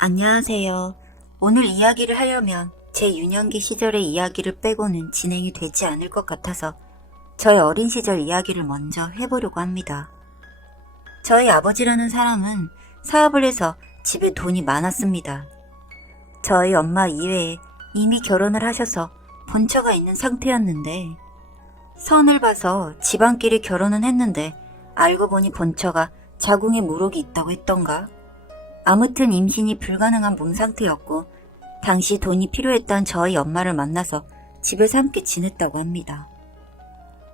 안녕하세요. 오늘 이야기를 하려면 제 유년기 시절의 이야기를 빼고는 진행이 되지 않을 것 같아서 저의 어린 시절 이야기를 먼저 해보려고 합니다. 저희 아버지라는 사람은 사업을 해서 집에 돈이 많았습니다. 저희 엄마 이외에 이미 결혼을 하셔서 본처가 있는 상태였는데 선을 봐서 집안끼리 결혼은 했는데 알고 보니 본처가 자궁에 물혹이 있다고 했던가? 아무튼 임신이 불가능한 몸 상태였고 당시 돈이 필요했던 저희 엄마를 만나서 집에서 함께 지냈다고 합니다.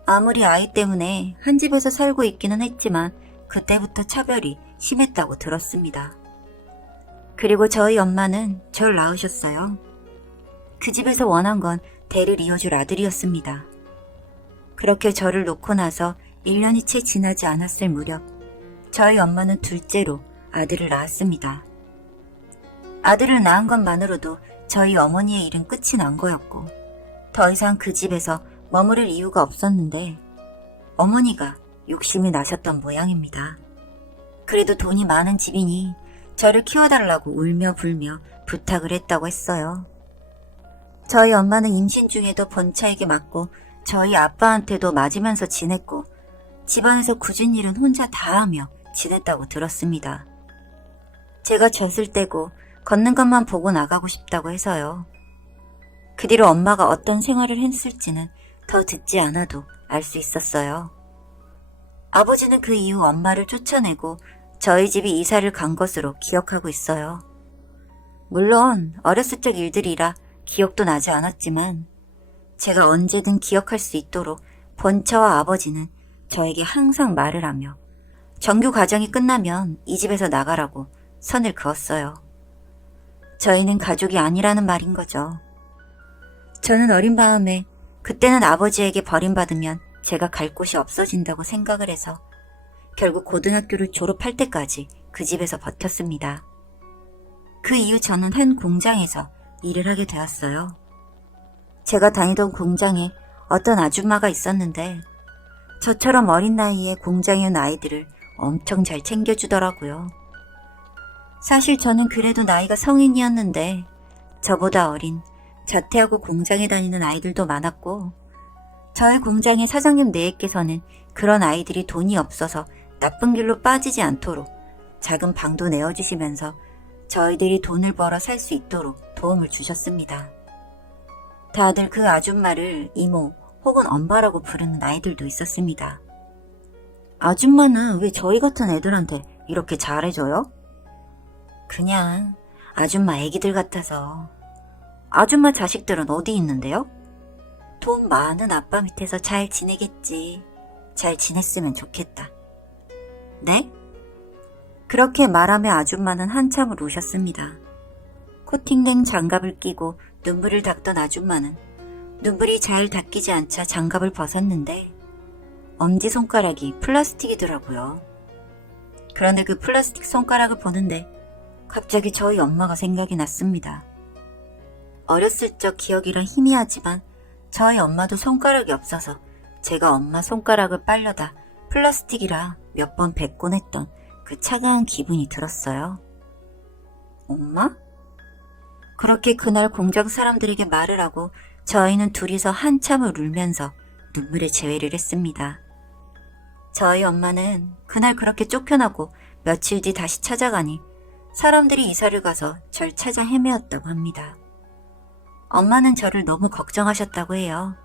아무리 아이 때문에 한 집에서 살고 있기는 했지만 그때부터 차별이 심했다고 들었습니다. 그리고 저희 엄마는 절 낳으셨어요. 그 집에서 원한 건 대를 이어줄 아들이었습니다. 그렇게 저를 놓고 나서 1년이 채 지나지 않았을 무렵 저희 엄마는 둘째로 아들을 낳았습니다. 아들을 낳은 것만으로도 저희 어머니의 일은 끝이 난 거였고 더 이상 그 집에서 머무를 이유가 없었는데 어머니가 욕심이 나셨던 모양입니다. 그래도 돈이 많은 집이니 저를 키워달라고 울며 불며 부탁을 했다고 했어요. 저희 엄마는 임신 중에도 본처에게 맞고 저희 아빠한테도 맞으면서 지냈고 집안에서 굳은 일은 혼자 다 하며 지냈다고 들었습니다. 제가 젖을 떼고 걷는 것만 보고 나가고 싶다고 해서요. 그 뒤로 엄마가 어떤 생활을 했을지는 더 듣지 않아도 알 수 있었어요. 아버지는 그 이후 엄마를 쫓아내고 저희 집이 이사를 간 것으로 기억하고 있어요. 물론 어렸을 적 일들이라 기억도 나지 않았지만 제가 언제든 기억할 수 있도록 본처와 아버지는 저에게 항상 말을 하며 정규 과정이 끝나면 이 집에서 나가라고 선을 그었어요. 저희는 가족이 아니라는 말인 거죠. 저는 어린 마음에 그때는 아버지에게 버림받으면 제가 갈 곳이 없어진다고 생각을 해서 결국 고등학교를 졸업할 때까지 그 집에서 버텼습니다. 그 이후 저는 한 공장에서 일을 하게 되었어요. 제가 다니던 공장에 어떤 아줌마가 있었는데 저처럼 어린 나이에 공장에 온 아이들을 엄청 잘 챙겨주더라고요. 사실 저는 그래도 나이가 성인이었는데 저보다 어린 자퇴하고 공장에 다니는 아이들도 많았고 저희 공장의 사장님 내외께서는 그런 아이들이 돈이 없어서 나쁜 길로 빠지지 않도록 작은 방도 내어주시면서 저희들이 돈을 벌어 살 수 있도록 도움을 주셨습니다. 다들 그 아줌마를 이모 혹은 엄마라고 부르는 아이들도 있었습니다. 아줌마는 왜 저희 같은 애들한테 이렇게 잘해줘요? 그냥 아줌마 애기들 같아서. 아줌마 자식들은 어디 있는데요? 돈 많은 아빠 밑에서 잘 지내겠지. 잘 지냈으면 좋겠다. 네? 그렇게 말하며 아줌마는 한참을 우셨습니다. 코팅된 장갑을 끼고 눈물을 닦던 아줌마는 눈물이 잘 닦이지 않자 장갑을 벗었는데 엄지손가락이 플라스틱이더라고요. 그런데 그 플라스틱 손가락을 보는데 갑자기 저희 엄마가 생각이 났습니다. 어렸을 적 기억이라 희미하지만 저희 엄마도 손가락이 없어서 제가 엄마 손가락을 빨려다 플라스틱이라 몇 번 뱉곤 했던 그 차가운 기분이 들었어요. 엄마? 그렇게 그날 공장 사람들에게 말을 하고 저희는 둘이서 한참을 울면서 눈물의 재회를 했습니다. 저희 엄마는 그날 그렇게 쫓겨나고 며칠 뒤 다시 찾아가니 사람들이 이사를 가서 절 찾아 헤매었다고 합니다. 엄마는 저를 너무 걱정하셨다고 해요.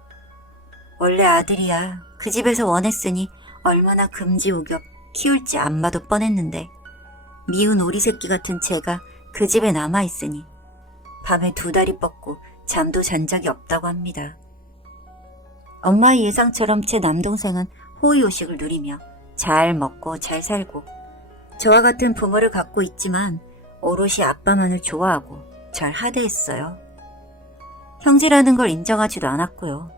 원래 아들이야 그 집에서 원했으니 얼마나 금지우겹 키울지 안 봐도 뻔했는데 미운 오리 새끼 같은 제가 그 집에 남아있으니 밤에 두 다리 뻗고 잠도 잔 적이 없다고 합니다. 엄마의 예상처럼 제 남동생은 호의호식을 누리며 잘 먹고 잘 살고 저와 같은 부모를 갖고 있지만 오롯이 아빠만을 좋아하고 잘 하대했어요. 형제라는 걸 인정하지도 않았고요.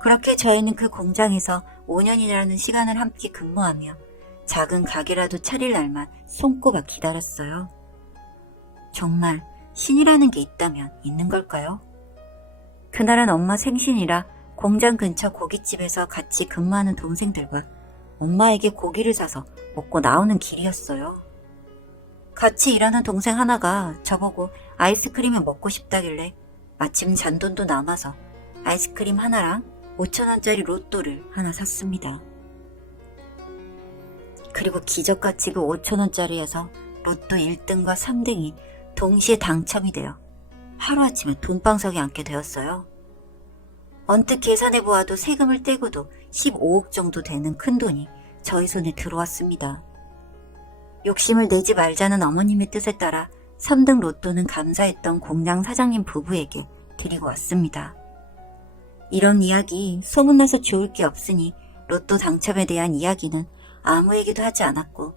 그렇게 저희는 그 공장에서 5년이라는 시간을 함께 근무하며 작은 가게라도 차릴 날만 손꼽아 기다렸어요. 정말 신이라는 게 있다면 있는 걸까요? 그날은 엄마 생신이라 공장 근처 고깃집에서 같이 근무하는 동생들과 엄마에게 고기를 사서 먹고 나오는 길이었어요. 같이 일하는 동생 하나가 저보고 아이스크림을 먹고 싶다길래 마침 잔돈도 남아서 아이스크림 하나랑 5,000원짜리 로또를 하나 샀습니다. 그리고 기적같이 그 5,000원짜리에서 로또 1등과 3등이 동시에 당첨이 되어 하루아침에 돈방석에 앉게 되었어요. 언뜻 계산해보아도 세금을 떼고도 15억 정도 되는 큰돈이 저희 손에 들어왔습니다. 욕심을 내지 말자는 어머님의 뜻에 따라 3등 로또는 감사했던 공장 사장님 부부에게 드리고 왔습니다. 이런 이야기 소문나서 좋을 게 없으니 로또 당첨에 대한 이야기는 아무에게도 하지 않았고,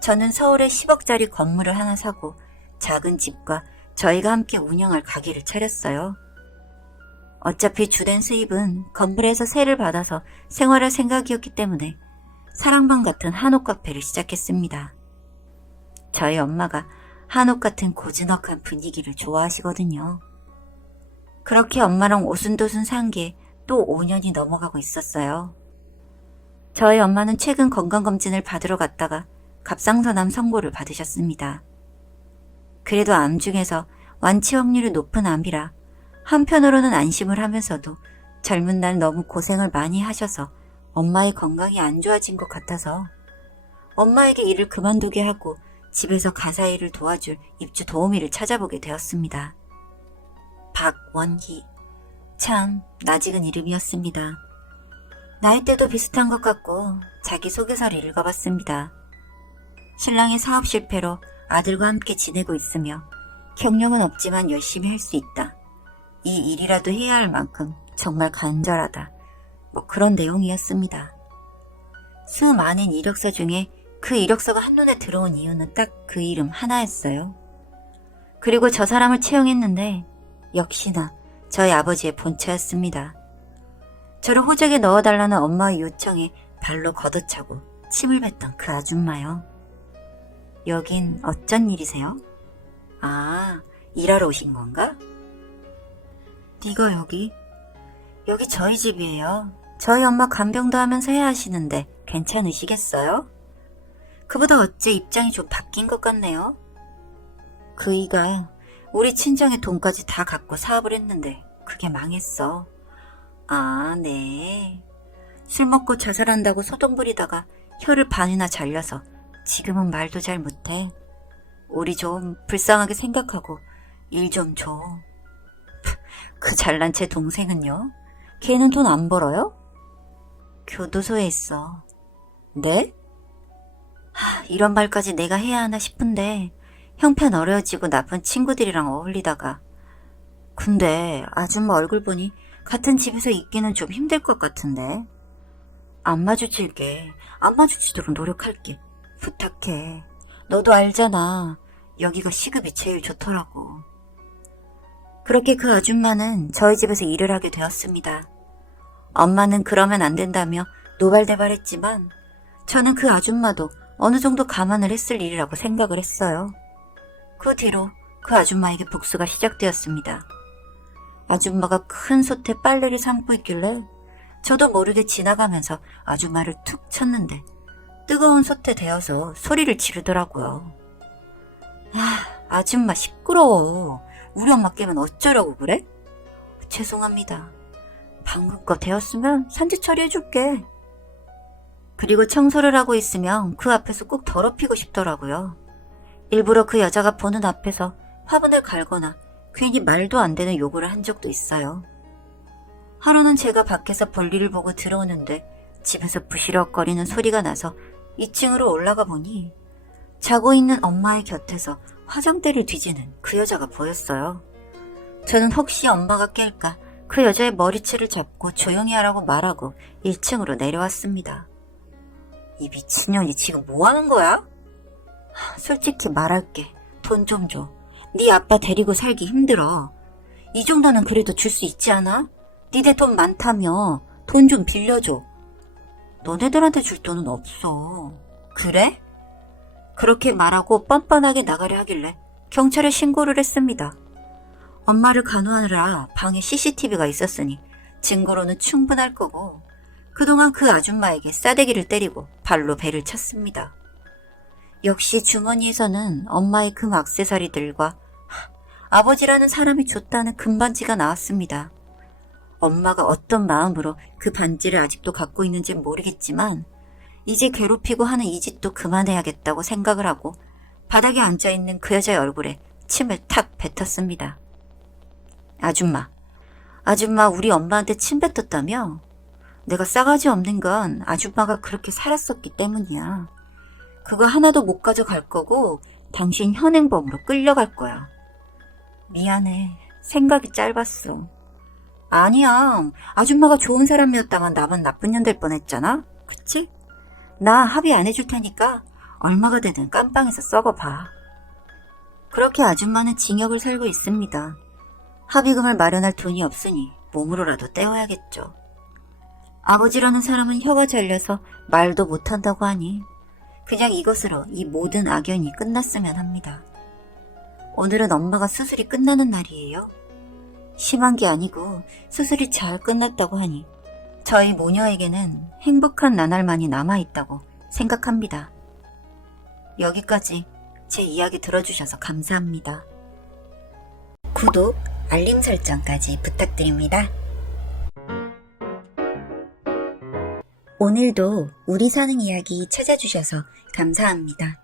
저는 서울에 10억짜리 건물을 하나 사고 작은 집과 저희가 함께 운영할 가게를 차렸어요. 어차피 주된 수입은 건물에서 세를 받아서 생활할 생각이었기 때문에 사랑방 같은 한옥 카페를 시작했습니다. 저희 엄마가 한옥 같은 고즈넉한 분위기를 좋아하시거든요. 그렇게 엄마랑 오순도순 산 게 또 5년이 넘어가고 있었어요. 저희 엄마는 최근 건강검진을 받으러 갔다가 갑상선암 선고를 받으셨습니다. 그래도 암 중에서 완치 확률이 높은 암이라 한편으로는 안심을 하면서도 젊은 날 너무 고생을 많이 하셔서 엄마의 건강이 안 좋아진 것 같아서 엄마에게 일을 그만두게 하고 집에서 가사 일을 도와줄 입주 도우미를 찾아보게 되었습니다. 박원희. 참 낯익은 이름이었습니다. 나이대도 비슷한 것 같고 자기소개서를 읽어봤습니다. 신랑의 사업 실패로 아들과 함께 지내고 있으며 경력은 없지만 열심히 할 수 있다. 이 일이라도 해야 할 만큼 정말 간절하다. 뭐 그런 내용이었습니다. 수많은 이력서 중에 그 이력서가 한눈에 들어온 이유는 딱 그 이름 하나였어요. 그리고 저 사람을 채용했는데 역시나 저희 아버지의 본처였습니다. 저를 호적에 넣어달라는 엄마의 요청에 발로 걷어차고 침을 뱉던 그 아줌마요. 여긴 어쩐 일이세요? 아, 일하러 오신 건가? 네가 여기? 여기 저희 집이에요. 저희 엄마 간병도 하면서 해야 하시는데 괜찮으시겠어요? 그보다 어째 입장이 좀 바뀐 것 같네요. 그이가 우리 친정의 돈까지 다 갖고 사업을 했는데 그게 망했어. 아, 네. 술 먹고 자살한다고 소동 부리다가 혀를 반이나 잘려서 지금은 말도 잘 못해. 우리 좀 불쌍하게 생각하고 일 좀 줘. 그 잘난 제 동생은요? 걔는 돈 안 벌어요? 교도소에 있어. 네? 이런 말까지 내가 해야 하나 싶은데 형편 어려워지고 나쁜 친구들이랑 어울리다가. 근데 아줌마 얼굴 보니 같은 집에서 있기는 좀 힘들 것 같은데. 안 마주칠게. 안 마주치도록 노력할게. 부탁해. 너도 알잖아. 여기가 시급이 제일 좋더라고. 그렇게 그 아줌마는 저희 집에서 일을 하게 되었습니다. 엄마는 그러면 안 된다며 노발대발했지만 저는 그 아줌마도 어느 정도 감안을 했을 일이라고 생각을 했어요. 그 뒤로 그 아줌마에게 복수가 시작되었습니다. 아줌마가 큰 솥에 빨래를 삶고 있길래 저도 모르게 지나가면서 아줌마를 툭 쳤는데 뜨거운 솥에 데어서 소리를 지르더라고요. 아줌마 시끄러워. 우리 엄마 깨면 어쩌려고 그래? 죄송합니다. 방금 거 데웠으면 산지 처리해줄게. 그리고 청소를 하고 있으면 그 앞에서 꼭 더럽히고 싶더라고요. 일부러 그 여자가 보는 앞에서 화분을 갈거나 괜히 말도 안 되는 요구를 한 적도 있어요. 하루는 제가 밖에서 볼일을 보고 들어오는데 집에서 부시럭거리는 소리가 나서 2층으로 올라가 보니 자고 있는 엄마의 곁에서 화장대를 뒤지는 그 여자가 보였어요. 저는 혹시 엄마가 깰까 그 여자의 머리채를 잡고 조용히 하라고 말하고 1층으로 내려왔습니다. 이 미친년이 지금 뭐 하는 거야? 솔직히 말할게. 돈 좀 줘. 네 아빠 데리고 살기 힘들어. 이 정도는 그래도 줄 수 있지 않아? 니네 돈 많다며. 돈 좀 빌려줘. 너네들한테 줄 돈은 없어. 그래? 그렇게 말하고 뻔뻔하게 나가려 하길래 경찰에 신고를 했습니다. 엄마를 간호하느라 방에 CCTV가 있었으니 증거로는 충분할 거고 그동안 그 아줌마에게 싸대기를 때리고 발로 배를 찼습니다. 역시 주머니에서는 엄마의 금 액세서리들과 아버지라는 사람이 줬다는 금반지가 나왔습니다. 엄마가 어떤 마음으로 그 반지를 아직도 갖고 있는지는 모르겠지만 이제 괴롭히고 하는 이 짓도 그만해야겠다고 생각을 하고 바닥에 앉아있는 그 여자의 얼굴에 침을 탁 뱉었습니다. 아줌마 우리 엄마한테 침 뱉었다며? 내가 싸가지 없는 건 아줌마가 그렇게 살았었기 때문이야. 그거 하나도 못 가져갈 거고 당신 현행범으로 끌려갈 거야. 미안해. 생각이 짧았어. 아니야. 아줌마가 좋은 사람이었다면 나만 나쁜 년 될 뻔했잖아. 그치? 나 합의 안 해줄 테니까 얼마가 되든 깜빵에서 썩어봐. 그렇게 아줌마는 징역을 살고 있습니다. 합의금을 마련할 돈이 없으니 몸으로라도 때워야겠죠. 아버지라는 사람은 혀가 잘려서 말도 못한다고 하니 그냥 이것으로 이 모든 악연이 끝났으면 합니다. 오늘은 엄마가 수술이 끝나는 날이에요. 심한 게 아니고 수술이 잘 끝났다고 하니 저희 모녀에게는 행복한 나날만이 남아있다고 생각합니다. 여기까지 제 이야기 들어주셔서 감사합니다. 구독, 알림 설정까지 부탁드립니다. 오늘도 우리 사는 이야기 찾아주셔서 감사합니다.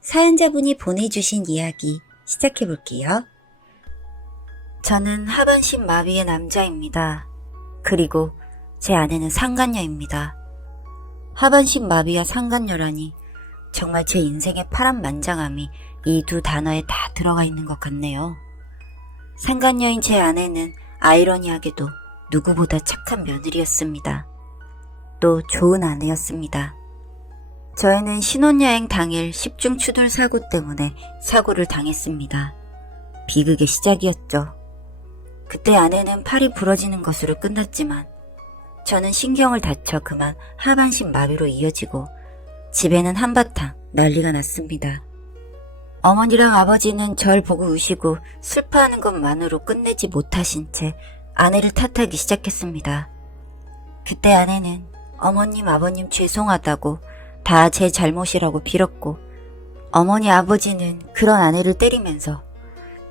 사연자분이 보내주신 이야기 시작해볼게요. 저는 하반신 마비의 남자입니다. 그리고 제 아내는 상간녀입니다. 하반신 마비와 상간녀라니 정말 제 인생의 파란만장함이 이 두 단어에 다 들어가 있는 것 같네요. 상간녀인 제 아내는 아이러니하게도 누구보다 착한 며느리였습니다. 또 좋은 아내였습니다. 저희는 신혼여행 당일 10중 추돌 사고 때문에 사고를 당했습니다. 비극의 시작이었죠. 그때 아내는 팔이 부러지는 것으로 끝났지만 저는 신경을 다쳐 그만 하반신 마비로 이어지고 집에는 한바탕 난리가 났습니다. 어머니랑 아버지는 절 보고 우시고 슬퍼하는 것만으로 끝내지 못하신 채 아내를 탓하기 시작했습니다. 그때 아내는 어머님 아버님 죄송하다고 다 제 잘못이라고 빌었고 어머니 아버지는 그런 아내를 때리면서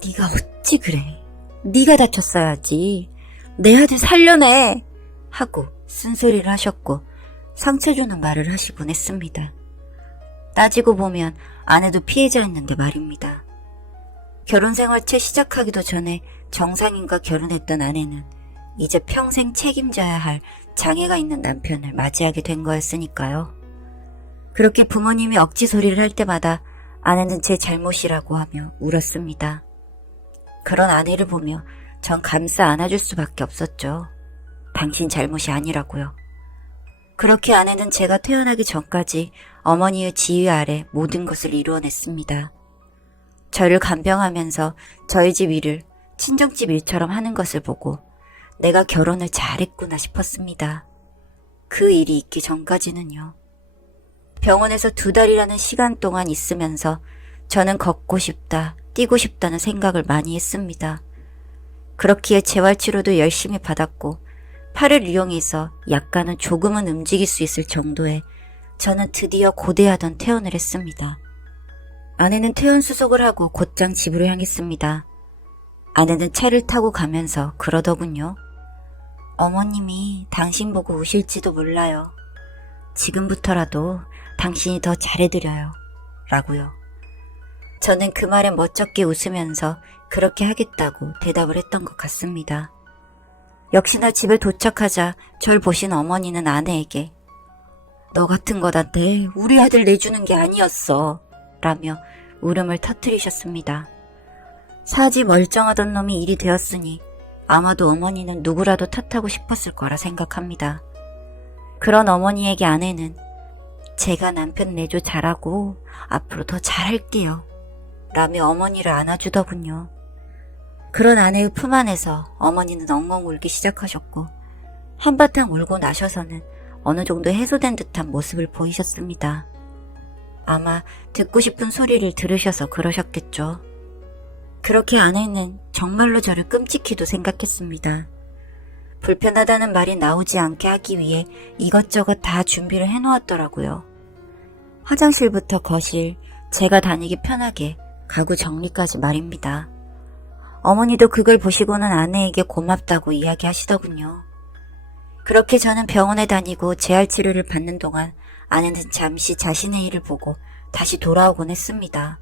네가 어찌 그래? 네가 다쳤어야지. 내 아들 살려내! 하고 쓴소리를 하셨고 상처 주는 말을 하시곤 했습니다. 따지고 보면 아내도 피해자였는데 말입니다. 결혼생활 채 시작하기도 전에 정상인과 결혼했던 아내는 이제 평생 책임져야 할 장애가 있는 남편을 맞이하게 된 거였으니까요. 그렇게 부모님이 억지 소리를 할 때마다 아내는 제 잘못이라고 하며 울었습니다. 그런 아내를 보며 전 감싸 안아줄 수밖에 없었죠. 당신 잘못이 아니라고요. 그렇게 아내는 제가 태어나기 전까지 어머니의 지휘 아래 모든 것을 이루어냈습니다. 저를 간병하면서 저희 집 일을 친정집 일처럼 하는 것을 보고 내가 결혼을 잘했구나 싶었습니다. 그 일이 있기 전까지는요. 병원에서 2달이라는 시간 동안 있으면서 저는 걷고 싶다, 뛰고 싶다는 생각을 많이 했습니다. 그렇기에 재활치료도 열심히 받았고 팔을 이용해서 약간은 조금은 움직일 수 있을 정도에 저는 드디어 고대하던 퇴원을 했습니다. 아내는 퇴원 수속을 하고 곧장 집으로 향했습니다. 아내는 차를 타고 가면서 그러더군요. 어머님이 당신 보고 우실지도 몰라요. 지금부터라도 당신이 더 잘해드려요. 라고요. 저는 그 말에 멋쩍게 웃으면서 그렇게 하겠다고 대답을 했던 것 같습니다. 역시나 집에 도착하자 절 보신 어머니는 아내에게 너 같은 것한테 우리 아들 내주는 게 아니었어 라며 울음을 터뜨리셨습니다. 사지 멀쩡하던 놈이 일이 되었으니 아마도 어머니는 누구라도 탓하고 싶었을 거라 생각합니다. 그런 어머니에게 아내는 제가 남편 내조 잘하고 앞으로 더 잘할게요 라며 어머니를 안아주더군요. 그런 아내의 품 안에서 어머니는 엉엉 울기 시작하셨고 한바탕 울고 나셔서는 어느 정도 해소된 듯한 모습을 보이셨습니다. 아마 듣고 싶은 소리를 들으셔서 그러셨겠죠. 그렇게 아내는 정말로 저를 끔찍히도 생각했습니다. 불편하다는 말이 나오지 않게 하기 위해 이것저것 다 준비를 해놓았더라고요. 화장실부터 거실, 제가 다니기 편하게 가구 정리까지 말입니다. 어머니도 그걸 보시고는 아내에게 고맙다고 이야기하시더군요. 그렇게 저는 병원에 다니고 재활 치료를 받는 동안 아내는 잠시 자신의 일을 보고 다시 돌아오곤 했습니다.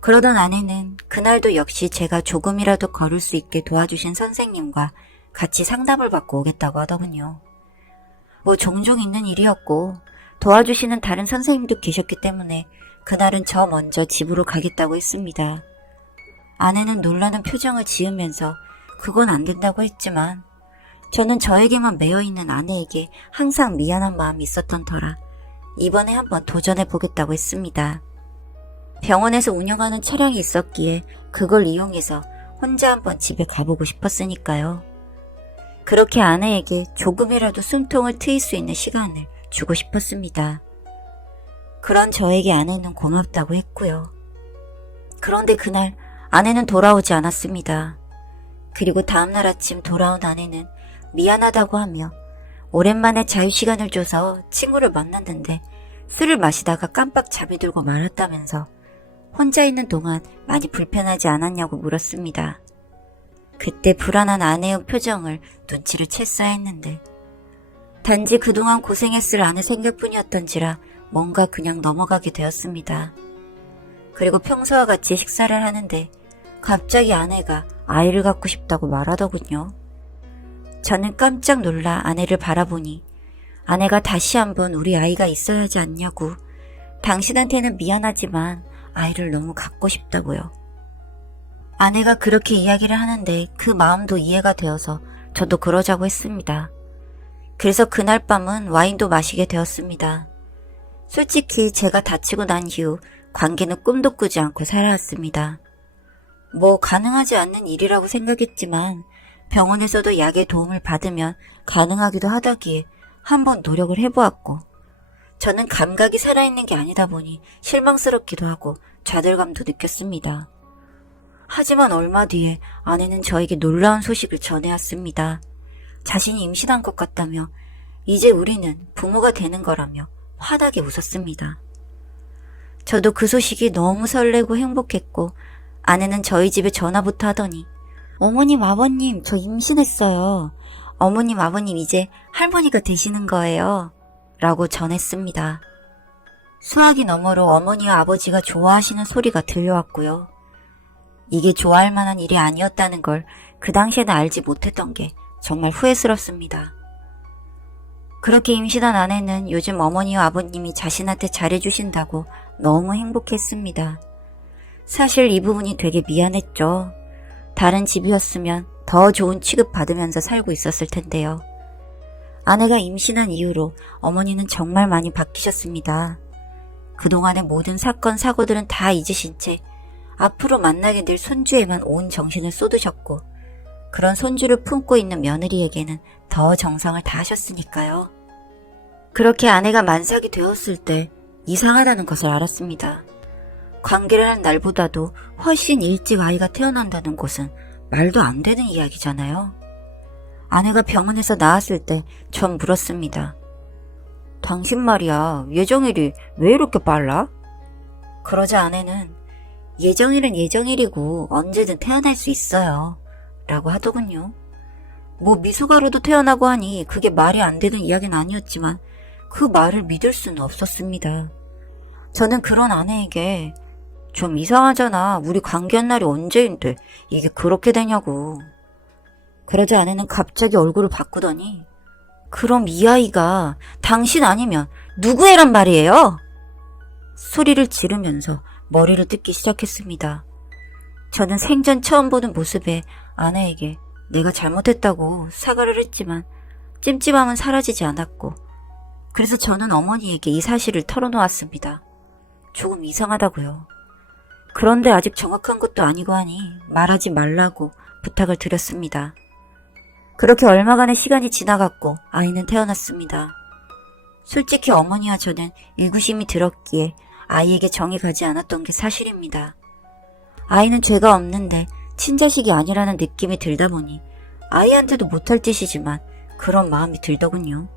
그러던 아내는 그날도 역시 제가 조금이라도 걸을 수 있게 도와주신 선생님과 같이 상담을 받고 오겠다고 하더군요. 뭐 종종 있는 일이었고 도와주시는 다른 선생님도 계셨기 때문에 그날은 저 먼저 집으로 가겠다고 했습니다. 아내는 놀라는 표정을 지으면서 그건 안 된다고 했지만 저는 저에게만 매여있는 아내에게 항상 미안한 마음이 있었던 터라 이번에 한번 도전해보겠다고 했습니다. 병원에서 운영하는 차량이 있었기에 그걸 이용해서 혼자 한번 집에 가보고 싶었으니까요. 그렇게 아내에게 조금이라도 숨통을 트일 수 있는 시간을 주고 싶었습니다. 그런 저에게 아내는 고맙다고 했고요. 그런데 그날 아내는 돌아오지 않았습니다. 그리고 다음날 아침 돌아온 아내는 미안하다고 하며 오랜만에 자유시간을 줘서 친구를 만났는데 술을 마시다가 깜빡 잠이 들고 말았다면서 혼자 있는 동안 많이 불편하지 않았냐고 물었습니다. 그때 불안한 아내의 표정을 눈치를 챘어야 했는데 단지 그동안 고생했을 아내 생각뿐이었던지라 뭔가 그냥 넘어가게 되었습니다. 그리고 평소와 같이 식사를 하는데 갑자기 아내가 아이를 갖고 싶다고 말하더군요. 저는 깜짝 놀라 아내를 바라보니 아내가 다시 한번 우리 아이가 있어야 하지 않냐고 당신한테는 미안하지만 아이를 너무 갖고 싶다고요. 아내가 그렇게 이야기를 하는데 그 마음도 이해가 되어서 저도 그러자고 했습니다. 그래서 그날 밤은 와인도 마시게 되었습니다. 솔직히 제가 다치고 난 이후 관계는 꿈도 꾸지 않고 살아왔습니다. 뭐 가능하지 않는 일이라고 생각했지만 병원에서도 약의 도움을 받으면 가능하기도 하다기에 한번 노력을 해보았고 저는 감각이 살아있는 게 아니다 보니 실망스럽기도 하고 좌절감도 느꼈습니다. 하지만 얼마 뒤에 아내는 저에게 놀라운 소식을 전해왔습니다. 자신이 임신한 것 같다며 이제 우리는 부모가 되는 거라며 환하게 웃었습니다. 저도 그 소식이 너무 설레고 행복했고 아내는 저희 집에 전화부터 하더니 어머님 아버님 저 임신했어요. 어머님 아버님 이제 할머니가 되시는 거예요. 라고 전했습니다. 수화기 너머로 어머니와 아버지가 좋아하시는 소리가 들려왔고요. 이게 좋아할 만한 일이 아니었다는 걸 그 당시에는 알지 못했던 게 정말 후회스럽습니다. 그렇게 임신한 아내는 요즘 어머니와 아버님이 자신한테 잘해주신다고 너무 행복했습니다. 사실 이 부분이 되게 미안했죠. 다른 집이었으면 더 좋은 취급 받으면서 살고 있었을 텐데요. 아내가 임신한 이후로 어머니는 정말 많이 바뀌셨습니다. 그동안의 모든 사건, 사고들은 다 잊으신 채 앞으로 만나게 될 손주에만 온 정신을 쏟으셨고 그런 손주를 품고 있는 며느리에게는 더 정성을 다하셨으니까요. 그렇게 아내가 만삭이 되었을 때 이상하다는 것을 알았습니다. 관계를 한 날보다도 훨씬 일찍 아이가 태어난다는 것은 말도 안 되는 이야기잖아요. 아내가 병원에서 나왔을 때 전 물었습니다. 당신 말이야, 예정일이 왜 이렇게 빨라? 그러자 아내는 예정일은 예정일이고 언제든 태어날 수 있어요. 라고 하더군요. 뭐 미숙아로도 태어나고 하니 그게 말이 안 되는 이야기는 아니었지만 그 말을 믿을 수는 없었습니다. 저는 그런 아내에게 좀 이상하잖아. 우리 관계한 날이 언제인데 이게 그렇게 되냐고. 그러자 아내는 갑자기 얼굴을 바꾸더니 그럼 이 아이가 당신 아니면 누구애란 말이에요? 소리를 지르면서 머리를 뜯기 시작했습니다. 저는 생전 처음 보는 모습에 아내에게 내가 잘못했다고 사과를 했지만 찜찜함은 사라지지 않았고 그래서 저는 어머니에게 이 사실을 털어놓았습니다. 조금 이상하다고요. 그런데 아직 정확한 것도 아니고 하니 말하지 말라고 부탁을 드렸습니다. 그렇게 얼마간의 시간이 지나갔고 아이는 태어났습니다. 솔직히 어머니와 저는 의구심이 들었기에 아이에게 정이 가지 않았던 게 사실입니다. 아이는 죄가 없는데 친자식이 아니라는 느낌이 들다 보니 아이한테도 못할 짓이지만 그런 마음이 들더군요.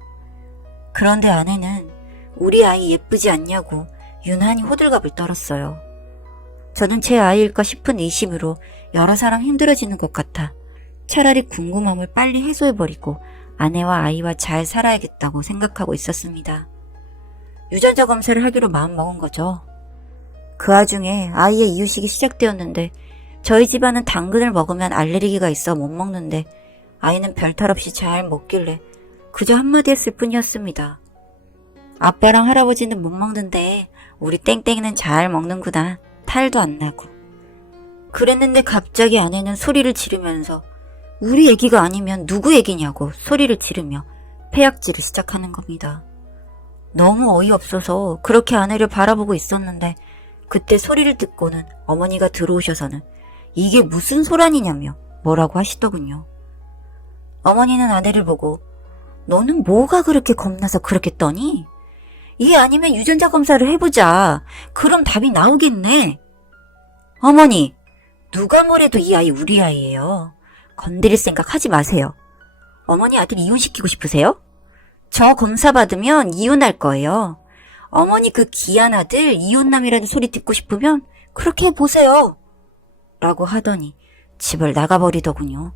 그런데 아내는 우리 아이 예쁘지 않냐고 유난히 호들갑을 떨었어요. 저는 제 아이일까 싶은 의심으로 여러 사람 힘들어지는 것 같아 차라리 궁금함을 빨리 해소해버리고 아내와 아이와 잘 살아야겠다고 생각하고 있었습니다. 유전자 검사를 하기로 마음먹은 거죠. 그 와중에 아이의 이유식이 시작되었는데 저희 집안은 당근을 먹으면 알레르기가 있어 못 먹는데 아이는 별탈 없이 잘 먹길래 그저 한마디 했을 뿐이었습니다. 아빠랑 할아버지는 못 먹는데 우리 땡땡이는 잘 먹는구나. 탈도 안 나고. 그랬는데 갑자기 아내는 소리를 지르면서 우리 애기가 아니면 누구 애기냐고 소리를 지르며 패약질을 시작하는 겁니다. 너무 어이없어서 그렇게 아내를 바라보고 있었는데 그때 소리를 듣고는 어머니가 들어오셔서는 이게 무슨 소란이냐며 뭐라고 하시더군요. 어머니는 아내를 보고 너는 뭐가 그렇게 겁나서 그렇게 떠니? 이게 아니면 유전자 검사를 해보자. 그럼 답이 나오겠네. 어머니, 누가 뭐래도 이 아이 우리 아이예요. 건드릴 생각 하지 마세요. 어머니 아들 이혼시키고 싶으세요? 저 검사 받으면 이혼할 거예요. 어머니 그 귀한 아들 이혼남이라는 소리 듣고 싶으면 그렇게 해보세요. 라고 하더니 집을 나가버리더군요.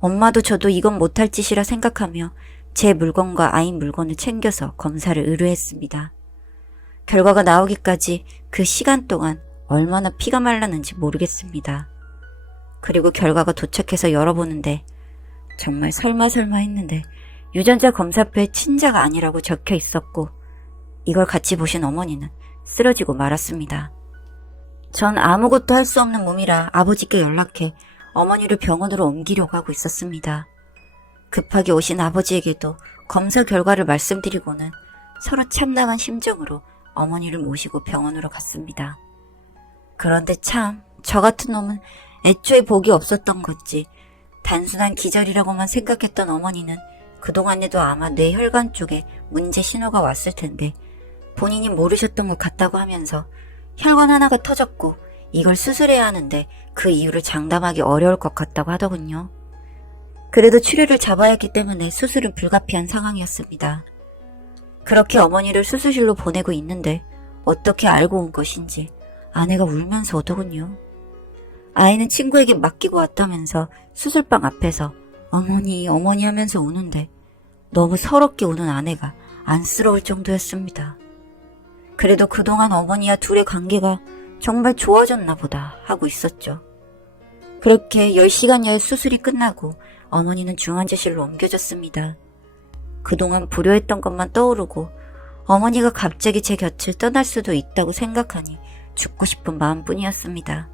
엄마도 저도 이건 못할 짓이라 생각하며 제 물건과 아이 물건을 챙겨서 검사를 의뢰했습니다. 결과가 나오기까지 그 시간 동안 얼마나 피가 말랐는지 모르겠습니다. 그리고 결과가 도착해서 열어보는데 정말 설마 했는데 유전자 검사표에 친자가 아니라고 적혀 있었고 이걸 같이 보신 어머니는 쓰러지고 말았습니다. 전 아무것도 할 수 없는 몸이라 아버지께 연락해 어머니를 병원으로 옮기려고 하고 있었습니다. 급하게 오신 아버지에게도 검사 결과를 말씀드리고는 서로 참담한 심정으로 어머니를 모시고 병원으로 갔습니다. 그런데 참 저 같은 놈은 애초에 복이 없었던 건지 단순한 기절이라고만 생각했던 어머니는 그동안에도 아마 뇌혈관 쪽에 문제 신호가 왔을 텐데 본인이 모르셨던 것 같다고 하면서 혈관 하나가 터졌고 이걸 수술해야 하는데 그 이유를 장담하기 어려울 것 같다고 하더군요. 그래도 치료를 잡아야 했기 때문에 수술은 불가피한 상황이었습니다. 그렇게 어머니를 수술실로 보내고 있는데 어떻게 알고 온 것인지 아내가 울면서 오더군요. 아이는 친구에게 맡기고 왔다면서 수술방 앞에서 어머니 하면서 우는데 너무 서럽게 우는 아내가 안쓰러울 정도였습니다. 그래도 그동안 어머니와 둘의 관계가 정말 좋아졌나 보다 하고 있었죠. 그렇게 10시간여의 수술이 끝나고 어머니는 중환자실로 옮겨졌습니다. 그동안 불효했던 것만 떠오르고 어머니가 갑자기 제 곁을 떠날 수도 있다고 생각하니 죽고 싶은 마음뿐이었습니다.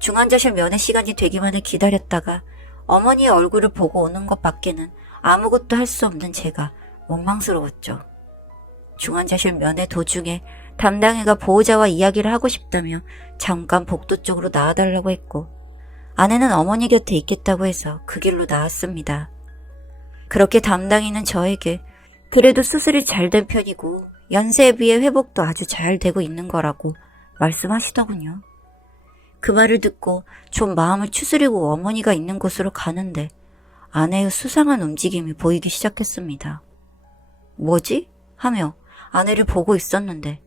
중환자실 면회 시간이 되기만을 기다렸다가 어머니의 얼굴을 보고 오는 것 밖에는 아무것도 할 수 없는 제가 원망스러웠죠. 중환자실 면회 도중에 담당이가 보호자와 이야기를 하고 싶다며 잠깐 복도 쪽으로 나와달라고 했고 아내는 어머니 곁에 있겠다고 해서 그 길로 나왔습니다. 그렇게 담당이는 저에게 그래도 수술이 잘 된 편이고 연세에 비해 회복도 아주 잘 되고 있는 거라고 말씀하시더군요. 그 말을 듣고 좀 마음을 추스리고 어머니가 있는 곳으로 가는데 아내의 수상한 움직임이 보이기 시작했습니다. 뭐지? 하며 아내를 보고 있었는데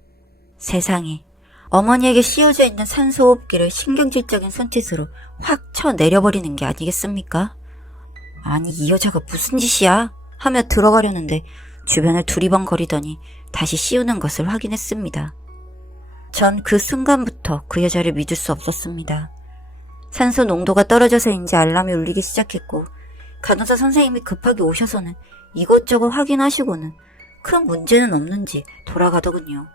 세상에 어머니에게 씌워져 있는 산소호흡기를 신경질적인 손짓으로 확 쳐내려버리는 게 아니겠습니까? 아니 이 여자가 무슨 짓이야? 하며 들어가려는데 주변을 두리번거리더니 다시 씌우는 것을 확인했습니다. 전 그 순간부터 그 여자를 믿을 수 없었습니다. 산소 농도가 떨어져서인지 알람이 울리기 시작했고 간호사 선생님이 급하게 오셔서는 이것저것 확인하시고는 큰 문제는 없는지 돌아가더군요.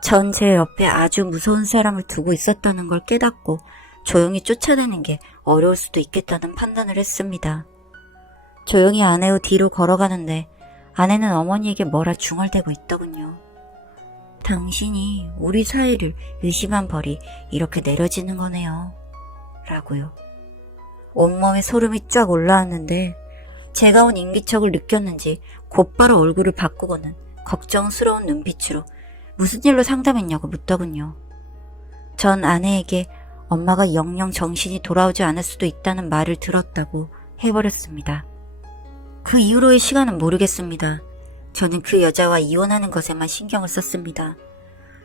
전 제 옆에 아주 무서운 사람을 두고 있었다는 걸 깨닫고 조용히 쫓아내는 게 어려울 수도 있겠다는 판단을 했습니다. 조용히 아내의 뒤로 걸어가는데 아내는 어머니에게 뭐라 중얼대고 있더군요. 당신이 우리 사이를 의심한 벌이 이렇게 내려지는 거네요. 라고요. 온몸에 소름이 쫙 올라왔는데 제가 온 인기척을 느꼈는지 곧바로 얼굴을 바꾸고는 걱정스러운 눈빛으로 무슨 일로 상담했냐고 묻더군요. 전 아내에게 엄마가 영영 정신이 돌아오지 않을 수도 있다는 말을 들었다고 해버렸습니다. 그 이후로의 시간은 모르겠습니다. 저는 그 여자와 이혼하는 것에만 신경을 썼습니다.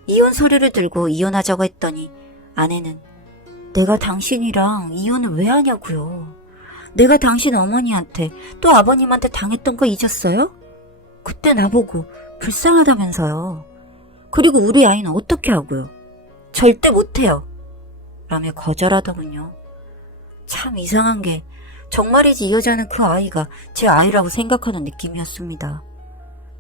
이혼 서류를 들고 이혼하자고 했더니 아내는 내가 당신이랑 이혼을 왜 하냐고요. 내가 당신 어머니한테 또 아버님한테 당했던 거 잊었어요? 그때 나보고 불쌍하다면서요. 그리고 우리 아이는 어떻게 하고요? 절대 못해요. 라며 거절하더군요. 참 이상한 게 정말이지 이 여자는 그 아이가 제 아이라고 생각하는 느낌이었습니다.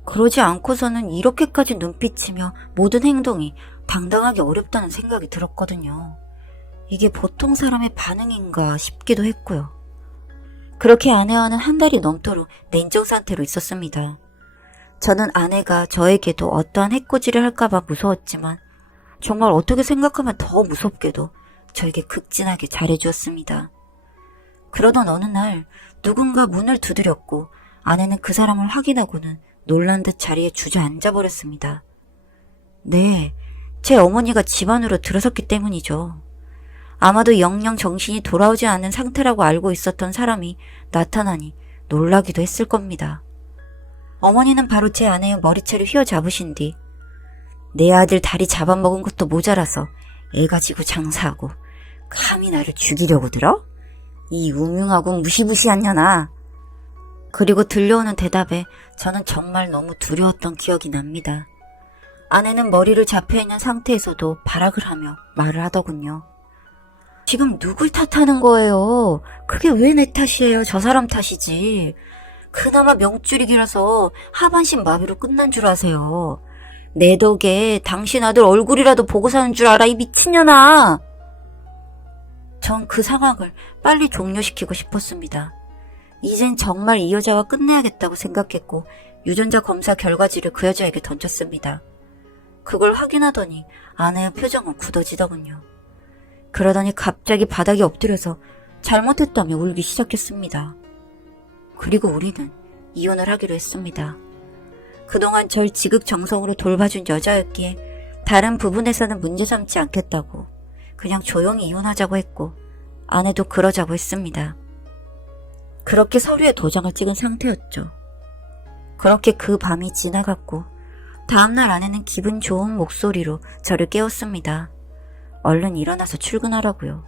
그러지 않고서는 이렇게까지 눈빛이며 모든 행동이 당당하기 어렵다는 생각이 들었거든요. 이게 보통 사람의 반응인가 싶기도 했고요. 그렇게 아내와는 한 달이 넘도록 냉정 상태로 있었습니다. 저는 아내가 저에게도 어떠한 해코지를 할까봐 무서웠지만 정말 어떻게 생각하면 더 무섭게도 저에게 극진하게 잘해주었습니다. 그러던 어느 날 누군가 문을 두드렸고 아내는 그 사람을 확인하고는 놀란 듯 자리에 주저앉아 버렸습니다. 네, 제 어머니가 집 안으로 들어섰기 때문이죠. 아마도 영영 정신이 돌아오지 않은 상태라고 알고 있었던 사람이 나타나니 놀라기도 했을 겁니다. 어머니는 바로 제 아내의 머리채를 휘어잡으신 뒤 내 아들 다리 잡아먹은 것도 모자라서 애 가지고 장사하고 감히 나를 죽이려고 들어? 이 우명하고 무시무시한 년아. 그리고 들려오는 대답에 저는 정말 너무 두려웠던 기억이 납니다. 아내는 머리를 잡혀있는 상태에서도 발악을 하며 말을 하더군요. 지금 누굴 탓하는 거예요? 그게 왜 내 탓이에요? 저 사람 탓이지. 그나마 명줄이 길어서 하반신 마비로 끝난 줄 아세요. 내 덕에 당신 아들 얼굴이라도 보고 사는 줄 알아, 이 미친년아. 전 그 상황을 빨리 종료시키고 싶었습니다. 이젠 정말 이 여자와 끝내야겠다고 생각했고 유전자 검사 결과지를 그 여자에게 던졌습니다. 그걸 확인하더니 아내의 표정은 굳어지더군요. 그러더니 갑자기 바닥에 엎드려서 잘못했다며 울기 시작했습니다. 그리고 우리는 이혼을 하기로 했습니다. 그동안 절 지극정성으로 돌봐준 여자였기에 다른 부분에서는 문제 삼지 않겠다고 그냥 조용히 이혼하자고 했고 아내도 그러자고 했습니다. 그렇게 서류에 도장을 찍은 상태였죠. 그렇게 그 밤이 지나갔고 다음날 아내는 기분 좋은 목소리로 저를 깨웠습니다. 얼른 일어나서 출근하라고요.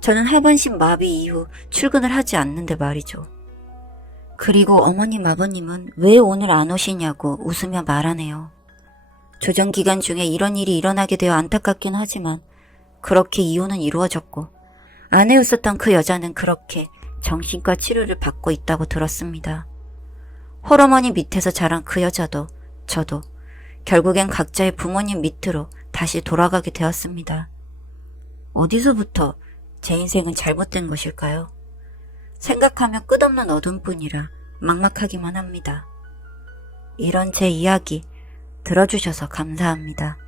저는 하반신 마비 이후 출근을 하지 않는데 말이죠. 그리고 어머님 아버님은 왜 오늘 안 오시냐고 웃으며 말하네요. 조정기간 중에 이런 일이 일어나게 되어 안타깝긴 하지만 그렇게 이혼은 이루어졌고 아내였었던 그 여자는 그렇게 정신과 치료를 받고 있다고 들었습니다. 홀어머니 밑에서 자란 그 여자도 저도 결국엔 각자의 부모님 밑으로 다시 돌아가게 되었습니다. 어디서부터 제 인생은 잘못된 것일까요? 생각하면 끝없는 어둠뿐이라 막막하기만 합니다. 이런 제 이야기 들어주셔서 감사합니다.